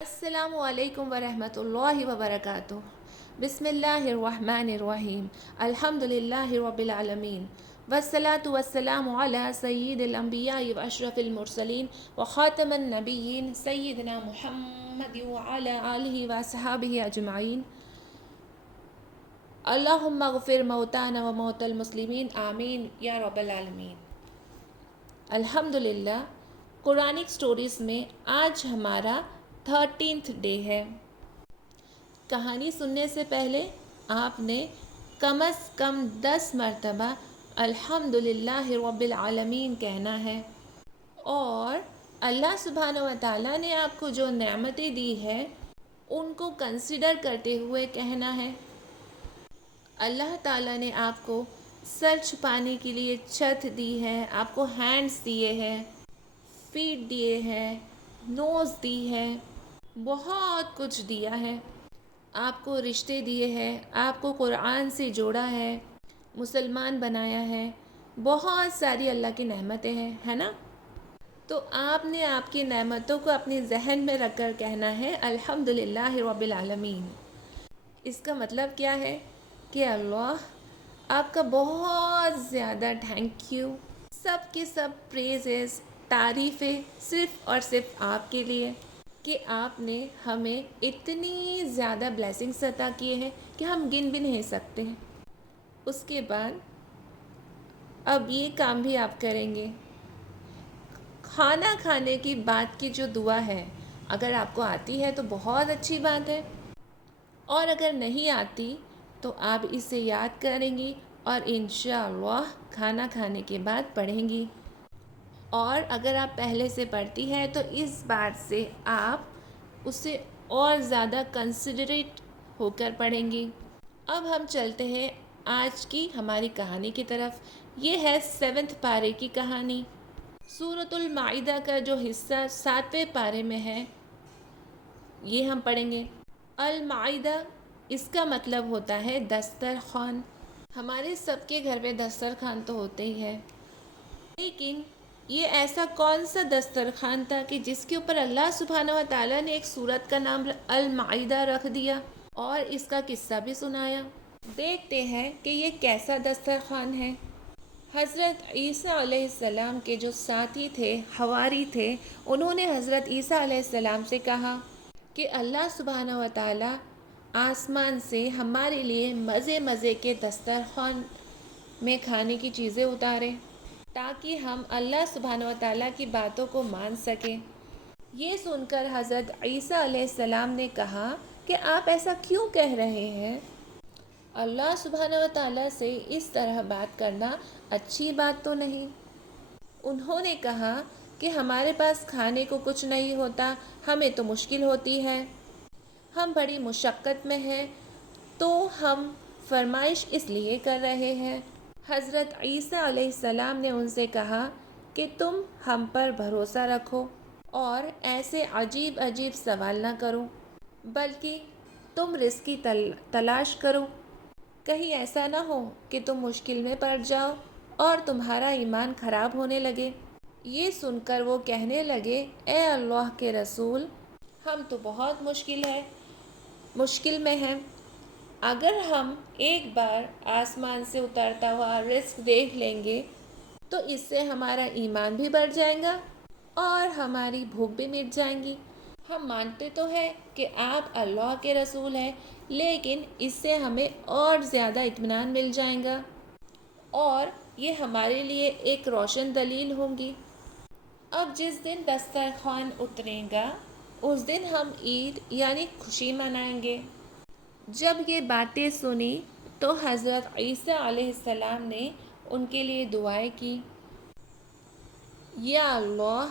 السلام علیکم ورحمۃ اللہ وبرکاتہ۔ بسم اللہ الرحمن الرحیم۔ الحمد للہ رب العالمین، والصلاة والسلام علی سید الانبیاء واشرف المرسلین وخاتم النبیین سیدنا محمد وعلی آلہ وصحابہ اجمعین۔ اللہم اغفر موتانا وموتى المسلمین آمین یا رب العالمین۔ الحمدللہ، قرآنک سٹوریز میں آج ہمارا 13th ڈے ہے۔ کہانی سننے سے پہلے آپ نے کم از کم 10 مرتبہ الحمدللہ رب العالمین کہنا ہے، اور اللہ سبحانہ و تعالیٰ نے آپ کو جو نعمتیں دی ہے ان کو کنسیڈر کرتے ہوئے کہنا ہے۔ اللہ تعالیٰ نے آپ کو سر چھپانے کے لیے چھت دی ہے، آپ کو ہینڈز دیے ہیں، فیٹ دیے ہیں، نوز دی ہے، بہت کچھ دیا ہے۔ آپ کو رشتے دیے ہیں، آپ کو قرآن سے جوڑا ہے، مسلمان بنایا ہے، بہت ساری اللہ کی نعمتیں ہیں، ہے نا؟ تو آپ نے آپ کی نعمتوں کو اپنے ذہن میں رکھ کر کہنا ہے الحمدللہ رب العالمین۔ اس کا مطلب کیا ہے کہ اللہ آپ کا بہت زیادہ تھینک یو، سب کے سب پریزز، تعریفیں صرف اور صرف آپ کے لیے کہ آپ نے ہمیں اتنی زیادہ بلیسنگس عطا کیے ہیں کہ ہم گن بھی نہیں سکتے ہیں۔ اس کے بعد اب یہ کام بھی آپ کریں گے، کھانا کھانے کی بعد کی جو دعا ہے، اگر آپ کو آتی ہے تو بہت اچھی بات ہے، اور اگر نہیں آتی تو آپ اسے یاد کریں گی اور انشاءاللہ کھانا کھانے کے بعد پڑھیں گی۔ اور اگر آپ پہلے سے پڑھتی ہیں تو اس بار سے آپ اسے اور زیادہ کنسیڈریٹ ہو کر پڑھیں گی۔ اب ہم چلتے ہیں آج کی ہماری کہانی کی طرف۔ یہ ہے 7ویں پارے کی کہانی۔ سورۃ المائدہ کا جو حصہ 7ویں پارے میں ہے یہ ہم پڑھیں گے۔ المائدہ، اس کا مطلب ہوتا ہے دسترخوان۔ ہمارے سب کے گھر میں دسترخوان تو ہوتے ہی ہے، لیکن یہ ایسا کون سا دسترخوان تھا کہ جس کے اوپر اللہ سبحانہ و تعالیٰ نے ایک سورت کا نام المائدہ رکھ دیا اور اس کا قصہ بھی سنایا۔ دیکھتے ہیں کہ یہ کیسا دسترخوان ہے۔ حضرت عیسیٰ علیہ السلام کے جو ساتھی تھے، حواری تھے، انہوں نے حضرت عیسیٰ علیہ السلام سے کہا کہ اللہ سبحانہ و تعالیٰ آسمان سے ہمارے لیے مزے مزے کے دسترخوان میں کھانے کی چیزیں اتارے تاکہ ہم اللہ سبحانہ و تعالیٰ کی باتوں کو مان سکیں۔ یہ سن کر حضرت عیسیٰ علیہ السلام نے کہا کہ آپ ایسا کیوں کہہ رہے ہیں؟ اللہ سبحانہ و تعالیٰ سے اس طرح بات کرنا اچھی بات تو نہیں۔ انہوں نے کہا کہ ہمارے پاس کھانے کو کچھ نہیں ہوتا، ہمیں تو مشکل ہوتی ہے، ہم بڑی مشقت میں ہیں، تو ہم فرمائش اس لیے کر رہے ہیں۔ حضرت عیسیٰ علیہ السلام نے ان سے کہا کہ تم ہم پر بھروسہ رکھو اور ایسے عجیب عجیب سوال نہ کرو، بلکہ تم رزق کی تلاش کرو۔ کہیں ایسا نہ ہو کہ تم مشکل میں پڑ جاؤ اور تمہارا ایمان خراب ہونے لگے۔ یہ سن کر وہ کہنے لگے، اے اللہ کے رسول، ہم تو بہت مشکل میں ہیں۔ اگر ہم ایک بار آسمان سے اترتا ہوا رزق دیکھ لیں گے تو اس سے ہمارا ایمان بھی بڑھ جائے گا اور ہماری بھوک بھی مٹ جائیں گی۔ ہم مانتے تو ہیں کہ آپ اللہ کے رسول ہیں، لیکن اس سے ہمیں اور زیادہ اطمینان مل جائے گا اور یہ ہمارے لیے ایک روشن دلیل ہوں گی۔ اب جس دن دسترخوان اترے گا اس دن ہم عید یعنی خوشی منائیں گے۔ جب یہ باتیں سنی تو حضرت عیسیٰ علیہ السلام نے ان کے لیے دعائیں کی، یا اللہ،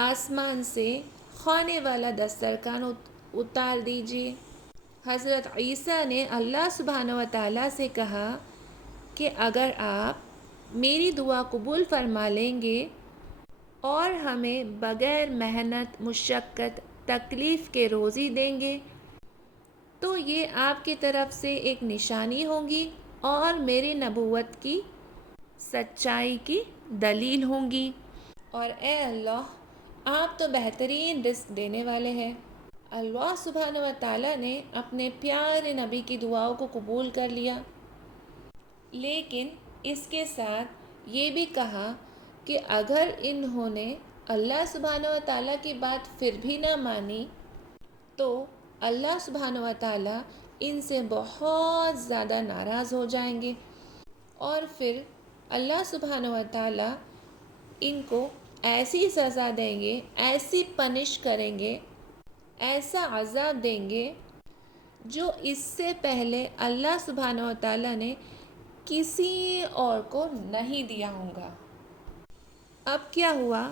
آسمان سے کھانے والا دسترخوان اتار دیجیے۔ حضرت عیسیٰ نے اللہ سبحانہ و تعالیٰ سے کہا کہ اگر آپ میری دعا قبول فرما لیں گے اور ہمیں بغیر محنت، مشقت، تکلیف کے روزی دیں گے تو یہ آپ کی طرف سے ایک نشانی ہوگی اور میری نبوت کی سچائی کی دلیل ہوں گی، اور اے اللہ، آپ تو بہترین رزق دینے والے ہیں۔ اللہ سبحانہ و تعالیٰ نے اپنے پیارے نبی کی دعاؤں کو قبول کر لیا، لیکن اس کے ساتھ یہ بھی کہا کہ اگر انہوں نے اللہ سبحانہ و تعالیٰ کی بات پھر بھی نہ مانی تو اللہ سبحانہ و تعالیٰ ان سے بہت زیادہ ناراض ہو جائیں گے، اور پھر اللہ سبحانہ و تعالیٰ ان کو ایسی سزا دیں گے، ایسی پنش کریں گے، ایسا عذاب دیں گے جو اس سے پہلے اللہ سبحانہ و تعالیٰ نے کسی اور کو نہیں دیا ہوگا۔ اب کیا ہوا؟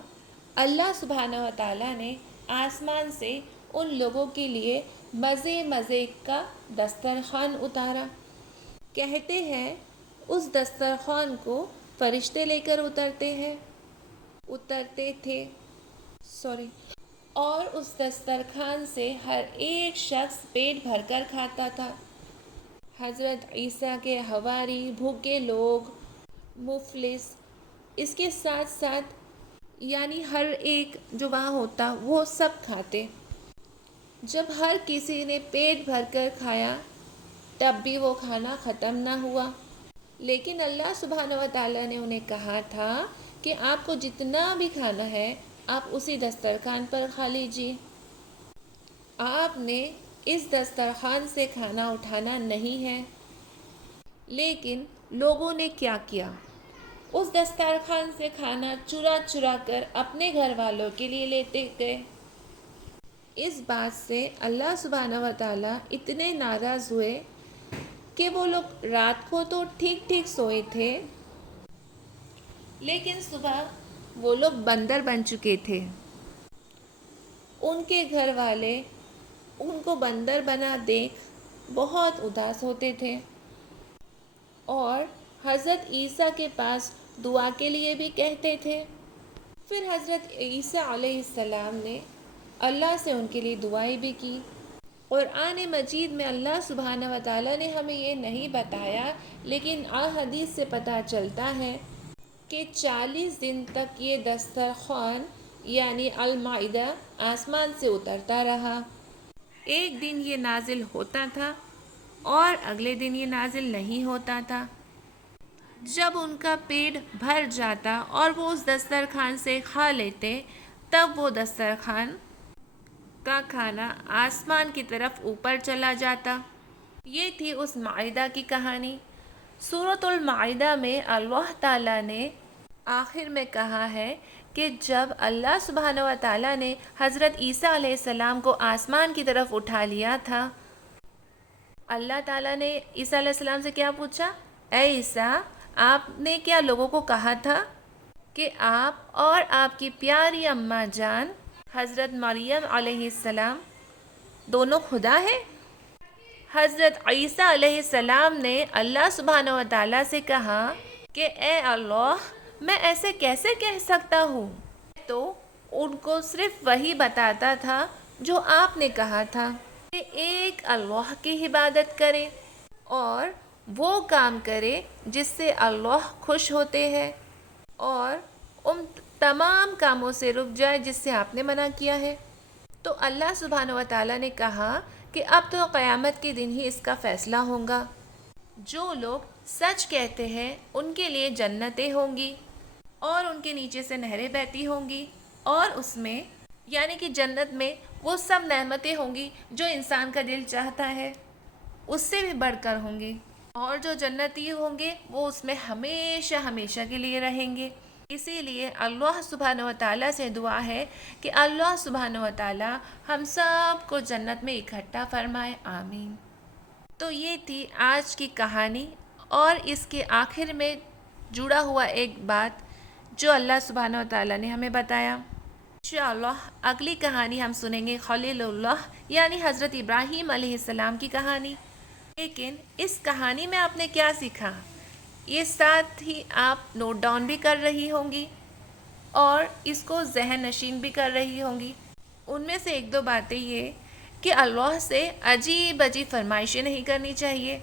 اللہ سبحانہ و تعالیٰ نے آسمان سے ان لوگوں کے لیے مزے مزے کا دسترخوان اتارا۔ کہتے ہیں اس دسترخوان کو فرشتے لے کر اترتے تھے اور اس دسترخوان سے ہر ایک شخص پیٹ بھر کر کھاتا تھا۔ حضرت عیسیٰ کے حواری، بھوکے لوگ، مفلس، اس کے ساتھ ساتھ یعنی ہر ایک جو وہاں ہوتا وہ سب کھاتے۔ جب ہر کسی نے پیٹ بھر کر کھایا تب بھی وہ کھانا ختم نہ ہوا، لیکن اللہ سبحانہ و تعالیٰ نے انہیں کہا تھا کہ آپ کو جتنا بھی کھانا ہے آپ اسی دسترخوان پر کھا لیجیے۔ آپ نے اس دسترخوان سے کھانا اٹھانا نہیں ہے، لیکن لوگوں نے کیا کیا؟ اس دسترخوان سے کھانا چرا چرا کر اپنے گھر والوں کے لیے لیتے گئے۔ اس بات سے اللہ سبحانہ و تعالیٰ اتنے ناراض ہوئے کہ وہ لوگ رات کو تو ٹھیک ٹھیک سوئے تھے، لیکن صبح وہ لوگ بندر بن چکے تھے۔ ان کے گھر والے ان کو بندر بنا دیکھ بہت اداس ہوتے تھے، اور حضرت عیسیٰ کے پاس دعا کے لیے بھی کہتے تھے۔ پھر حضرت عیسیٰ علیہ السلام نے اللہ سے ان کے لیے دعائیں بھی کی۔ قرآن مجید میں اللہ سبحانہ و تعالیٰ نے ہمیں یہ نہیں بتایا، لیکن حدیث سے پتہ چلتا ہے کہ 40 دن تک یہ دسترخوان یعنی المائدہ آسمان سے اترتا رہا۔ ایک دن یہ نازل ہوتا تھا اور اگلے دن یہ نازل نہیں ہوتا تھا۔ جب ان کا پیٹ بھر جاتا اور وہ اس دسترخوان سے کھا لیتے، تب وہ دسترخوان کا کھانا آسمان کی طرف اوپر چلا جاتا۔ یہ تھی اس مائدہ کی کہانی۔ سورۃ المائدہ میں اللہ تعالیٰ نے آخر میں کہا ہے کہ جب اللہ سبحانہ و تعالیٰ نے حضرت عیسیٰ علیہ السلام کو آسمان کی طرف اٹھا لیا تھا، اللہ تعالیٰ نے عیسیٰ علیہ السلام سے کیا پوچھا؟ اے عیسیٰ، آپ نے کیا لوگوں کو کہا تھا کہ آپ اور آپ کی پیاری اماں جان حضرت مریم علیہ السلام دونوں خدا ہیں؟ حضرت عیسیٰ علیہ السلام نے اللہ سبحانہ و تعالیٰ سے کہا کہ اے اللہ، میں ایسے کیسے کہہ سکتا ہوں؟ تو ان کو صرف وہی بتاتا تھا جو آپ نے کہا تھا کہ ایک اللہ کی عبادت کرے اور وہ کام کرے جس سے اللہ خوش ہوتے ہیں، اور ان تمام کاموں سے رک جائے جس سے آپ نے منع کیا ہے۔ تو اللہ سبحانہ و تعالیٰ نے کہا کہ اب تو قیامت کے دن ہی اس کا فیصلہ ہوگا۔ جو لوگ سچ کہتے ہیں ان کے لیے جنتیں ہوں گی اور ان کے نیچے سے نہریں بہتی ہوں گی، اور اس میں یعنی کہ جنت میں وہ سب نعمتیں ہوں گی جو انسان کا دل چاہتا ہے، اس سے بھی بڑھ کر ہوں گی، اور جو جنتی ہوں گے وہ اس میں ہمیشہ ہمیشہ کے لیے رہیں گے۔ اسی لیے اللہ سبحانہ و تعالیٰ سے دعا ہے کہ اللہ سبحانہ و تعالیٰ ہم سب کو جنت میں اکٹھا فرمائے، آمین۔ تو یہ تھی آج کی کہانی، اور اس کے آخر میں جڑا ہوا ایک بات جو اللہ سبحانہ و تعالیٰ نے ہمیں بتایا۔ انشاءاللہ اگلی کہانی ہم سنیں گے خلیل اللہ یعنی حضرت ابراہیم علیہ السلام کی کہانی۔ لیکن اس کہانی میں آپ نے کیا سیکھا، یہ ساتھ ہی آپ نوٹ ڈاؤن بھی کر رہی ہوں گی اور اس کو ذہن نشین بھی کر رہی ہوں گی۔ ان میں سے ایک دو باتیں یہ کہ اللہ سے عجیب عجیب فرمائشیں نہیں کرنی چاہیے،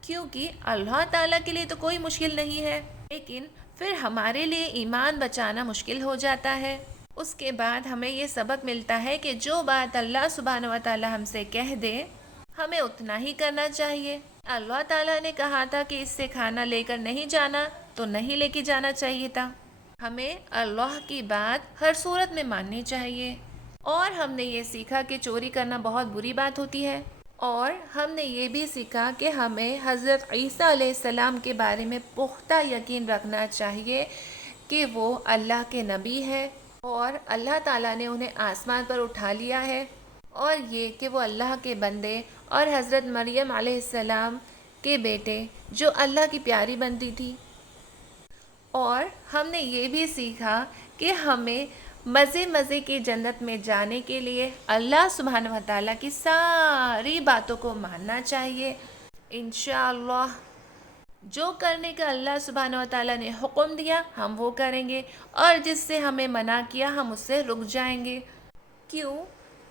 کیونکہ اللہ تعالیٰ کے لیے تو کوئی مشکل نہیں ہے، لیکن پھر ہمارے لیے ایمان بچانا مشکل ہو جاتا ہے۔ اس کے بعد ہمیں یہ سبق ملتا ہے کہ جو بات اللہ سبحانہ و تعالی ہم سے کہہ دے ہمیں اتنا ہی کرنا چاہیے۔ اللہ تعالیٰ نے کہا تھا کہ اس سے کھانا لے کر نہیں جانا تو نہیں لے کے جانا چاہیے تھا۔ ہمیں اللہ کی بات ہر صورت میں ماننی چاہیے۔ اور ہم نے یہ سیکھا کہ چوری کرنا بہت بری بات ہوتی ہے، اور ہم نے یہ بھی سیکھا کہ ہمیں حضرت عیسیٰ علیہ السلام کے بارے میں پختہ یقین رکھنا چاہیے کہ وہ اللہ کے نبی ہے اور اللہ تعالیٰ نے انہیں آسمان پر اٹھا لیا ہے، اور یہ کہ وہ اللہ کے بندے اور حضرت مریم علیہ السلام کے بیٹے جو اللہ کی پیاری بنتی تھی۔ اور ہم نے یہ بھی سیکھا کہ ہمیں مزے کی جنت میں جانے کے لیے اللہ سبحانہ و تعالیٰ کی ساری باتوں کو ماننا چاہیے۔ انشاءاللہ جو کرنے کا اللہ سبحانہ و تعالیٰ نے حکم دیا ہم وہ کریں گے، اور جس سے ہمیں منع کیا ہم اس سے رک جائیں گے۔ کیوں؟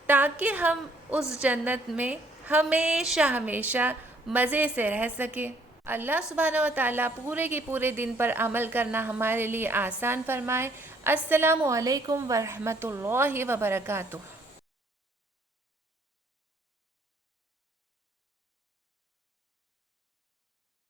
تاکہ ہم اس جنت میں ہمیشہ مزے سے رہ سکیں۔ اللہ سبحانہ و تعالیٰ پورے کے پورے دن پر عمل کرنا ہمارے لیے آسان فرمائے۔ السلام علیکم ورحمۃ اللہ وبرکاتہ۔